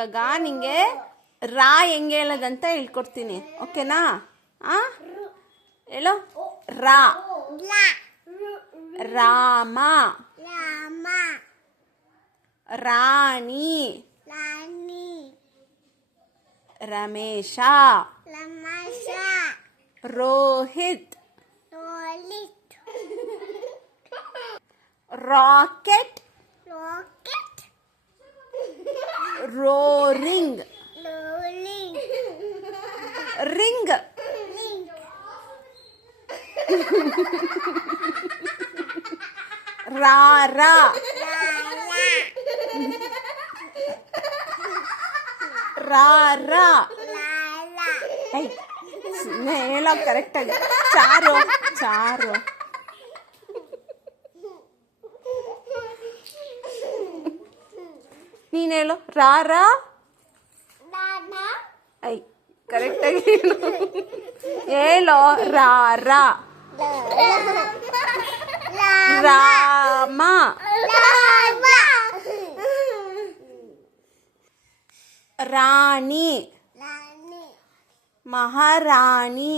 ಇವಾಗ ನಿಂಗೆ ರಾ ಹೆಂಗೆ ಹೇಳೋದಂತ ಹೇಳ್ಕೊಡ್ತೀನಿ, ಓಕೆನಾ? ಹೇಳು. ರಾ ರಾಮ, ರಾಣಿ, Ramesha, Rohit, rocket, roaring, ring, ರಾರ, ರಾರ, ಹೇಳೋ ಕರೆಕ್ಟಾಗಿ. ಚಾರು, ಚಾರು, ನೀನು ಹೇಳು. ರಾರ, ಐ ಕರೆಕ್ಟಾಗಿ ಹೇಳೋ. ರಾರ, ರಾಮ, ರಾಣಿ, ಮಹಾರಾಣಿ,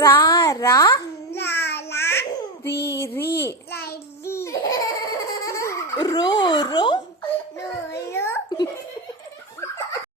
ರಾರ, ರೀರಿ,